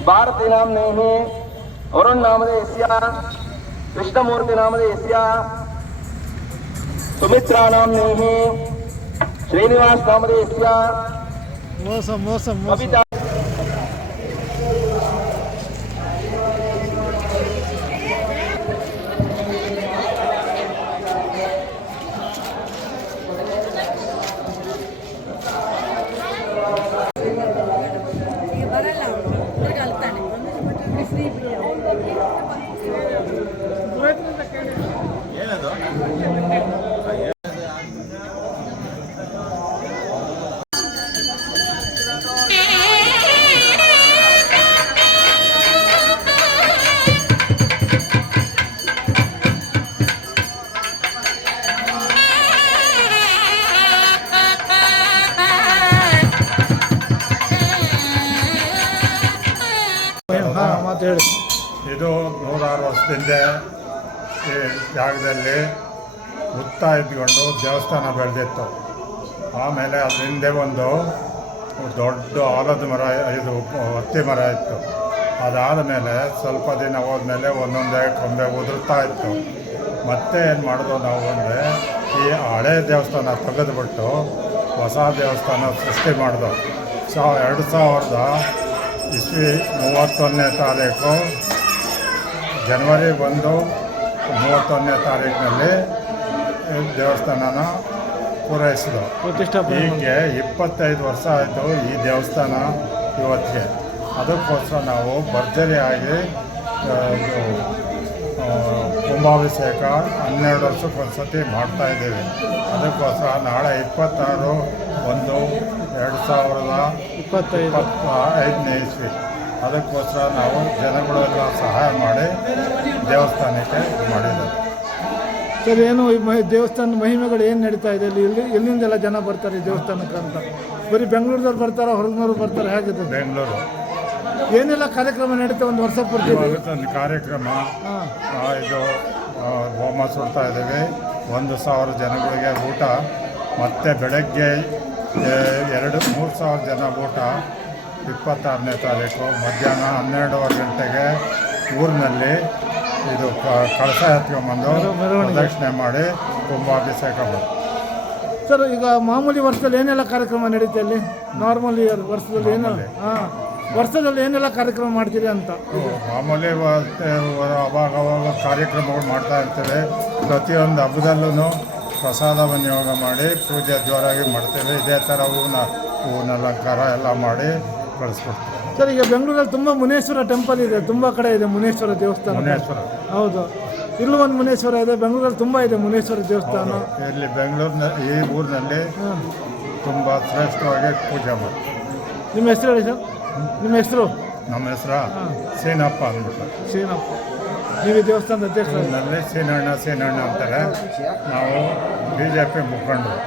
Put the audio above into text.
ಭಾರತಿ ನಾಮ್ನೇಹಿ ವರುಣ್ ನಾಮಧೇಯಸ್ಯ ಕೃಷ್ಣಮೂರ್ತಿ ನಾಮಧೇಯಸ್ಯ ಸುಮಿತ್ರಾ ನಾಮ್ನೇಹಿ ಶ್ರೀನಿವಾಸ್ ನಾಮಧೇಯಸ್ಯ ಮೋಸ ಮೋಸ ಮೋಸ ಕವಿತಾ ಬರಲ್ಲ ਪਰ ਗੱਲ ਤਾਂ ਨਹੀਂ ಮಾತು ಹೇಳಿ. ಇದು ನೂರಾರು ವರ್ಷದಿಂದ ಈ ಜಾಗದಲ್ಲಿ ಹುತ್ತ ಇದ್ಕೊಂಡು ದೇವಸ್ಥಾನ ಬೆಳೆದಿತ್ತು. ಆಮೇಲೆ ಅದ್ರ ಹಿಂದೆ ಒಂದು ದೊಡ್ಡ ಆಲದ ಮರ, ಇದು ಹತ್ತಿ ಮರ ಇತ್ತು. ಅದಾದ ಮೇಲೆ ಸ್ವಲ್ಪ ದಿನ ಹೋದ್ಮೇಲೆ ಒಂದೊಂದೇ ಕೊಂಬೆ ಉದುರ್ತಾ ಇತ್ತು. ಮತ್ತೆ ಏನು ಮಾಡೋದು ನಾವು ಅಂದರೆ ಈ ಹಳೆ ದೇವಸ್ಥಾನ ತೆಗೆದುಬಿಟ್ಟು ಹೊಸ ದೇವಸ್ಥಾನ ಸೃಷ್ಟಿ ಮಾಡಿದೋ. ಸಾವಿರ ಎರಡು ಸಾವಿರದ ಇಸ್ವಿ ಮೂವತ್ತೊಂದನೇ ತಾರೀಕು ಜನವರಿ ಒಂದು ಮೂವತ್ತೊಂದನೇ ತಾರೀಕಿನಲ್ಲಿ ದೇವಸ್ಥಾನನ ಪೂರೈಸಿದ್ರು. ಹೀಗೆ ಇಪ್ಪತ್ತೈದು ವರ್ಷ ಆಯಿತು ಈ ದೇವಸ್ಥಾನ ಇವತ್ತಿಗೆ ಅದಕ್ಕೋಸ್ಕರ ನಾವು ಭರ್ಜರಿ ಆಗಿ ಕುಂಭಾಭಿಷೇಕ ಹನ್ನೆರಡು ವರ್ಷಕ್ಕೊಂದು ಸತಿ ಮಾಡ್ತಾ ಇದ್ದೀವಿ ಅದಕ್ಕೋಸ್ಕರ ನಾಳೆ ಇಪ್ಪತ್ತಾರು ಒಂದು ಎರಡು ಸಾವಿರದ ಇಪ್ಪತ್ತೈದು. ಇಪ್ಪತ್ತ ಐದನೇ ಇಸ್ವಿ ಅದಕ್ಕೋಸ್ಕರ ನಾವು ಜನಗಳೆಲ್ಲ ಸಹಾಯ ಮಾಡಿ ದೇವಸ್ಥಾನಕ್ಕೆ ಇದು ಮಾಡಿದ್ದಾರೆ ಸರ್ ಏನು ಈ ಮಹಿ ದೇವಸ್ಥಾನದ ಮಹಿಮೆಗಳು ಏನು ನಡೀತಾ ಇದೆ ಇಲ್ಲಿ ಎಲ್ಲಿ ಎಲ್ಲಿಂದೆಲ್ಲ ಜನ ಬರ್ತಾರೆ ಈ ದೇವಸ್ಥಾನಕ್ಕೆ ಅಂತ? ಬರೀ ಬೆಂಗಳೂರದವ್ರು ಬರ್ತಾರೆ ಹೊರಗಿನವ್ರು ಬರ್ತಾರೆ ಹೇಗಿದೆ? ಬೆಂಗಳೂರು. ಏನೆಲ್ಲ ಕಾರ್ಯಕ್ರಮ ನಡೀತಾ ಒಂದು ವರ್ಷ ಪೂರ್ತಿ ಕಾರ್ಯಕ್ರಮ. ಇದು ಹೋಮ ಸುಡ್ತಾ ಇದ್ದೀವಿ. ಒಂದು ಸಾವಿರ ಜನಗಳಿಗೆ ಊಟ. ಮತ್ತು ಬೆಳಗ್ಗೆ ಎರಡು ಮೂರು ಸಾವಿರ ಜನ ಊಟ ಇಪ್ಪತ್ತಾರನೇ ತಾರೀಕು ಮಧ್ಯಾಹ್ನ ಹನ್ನೆರಡೂವರೆ ಗಂಟೆಗೆ ಊರಿನಲ್ಲಿ ಇದು ಕ- ಕಳಶ ಎತ್ಕೊಂಬಂದು. ಪ್ರದಕ್ಷಿಣೆ ಮಾಡಿ ಮಾಡಿ. ಸರ್ ಈಗ ಮಾಮೂಲಿ ವರ್ಷದಲ್ಲಿ ಏನೆಲ್ಲ ಕಾರ್ಯಕ್ರಮ ನಡೀತೆ ಅಲ್ಲಿ? ನಾರ್ಮಲ್ ಇಯರ್ ವರ್ಷದಲ್ಲಿ ಏನೆಲ್ಲ? ಹಾಂ ವರ್ಷದಲ್ಲಿ ಏನೆಲ್ಲ ಕಾರ್ಯಕ್ರಮ ಮಾಡ್ತೀರಿ ಅಂತ? ಮಾಮೂಲಿ ಅವಾಗ ಅವಾಗ ಕಾರ್ಯಕ್ರಮಗಳು ಮಾಡ್ತಾ ಇರ್ತೇವೆ. ಪ್ರತಿಯೊಂದು ಹಬ್ಬದಲ್ಲೂ ಪ್ರಸಾದ ವಿನಿಯೋಗ ಮಾಡಿ ಪೂಜೆ ಜೋರಾಗಿ ಮಾಡ್ತೇವೆ. ಇದೇ ಥರ ಹೂವಿನ ಹೂವಿನ ಅಲಂಕಾರ ಎಲ್ಲ ಮಾಡಿ ಕಳಿಸ್ಕೊಡ್ತೇವೆ. ಸರ್ ಈಗ ಬೆಂಗಳೂರಲ್ಲಿ ತುಂಬ ಮುನೇಶ್ವರ ಟೆಂಪಲ್ ಇದೆ. ತುಂಬ ಕಡೆ ಇದೆ ಮುನೇಶ್ವರ ದೇವಸ್ಥಾನ. ಮುನೇಶ್ವರ. ಹೌದು. ಇಲ್ಲೂ ಒಂದು ಮುನೇಶ್ವರ ಇದೆ. ಬೆಂಗಳೂರಲ್ಲಿ ತುಂಬ ಇದೆ ಮುನೇಶ್ವರ ದೇವಸ್ಥಾನ. ಇಲ್ಲಿ ಬೆಂಗಳೂರಿನ ಈ ಊರಿನಲ್ಲಿ ತುಂಬ ಶ್ರೇಷ್ಠವಾಗಿ ಪೂಜೆ ಮಾಡ್ತೀವಿ ನಿಮ್ಮ ಹೆಸರು ಹೇಳಿ ಸರ್? ನಿಮ್ಮ ಹೆಸರು? ನಮ್ಮ ಹೆಸರ ಸೀನಪ್ಪ ಅಂದ್ಬಿಟ್ಟು. ಶ್ರೀನಪ್ಪ ನೀವು ದೇವಸ್ಥಾನದ ಅಧ್ಯಕ್ಷರು ನನ್ನೇ ಸೀನಣ್ಣ ಸೀನಣ್ಣ ಅಂತಾರೆ. ನಾವು ಬಿ ಜೆ ಪಿ ಮುಖಂಡರು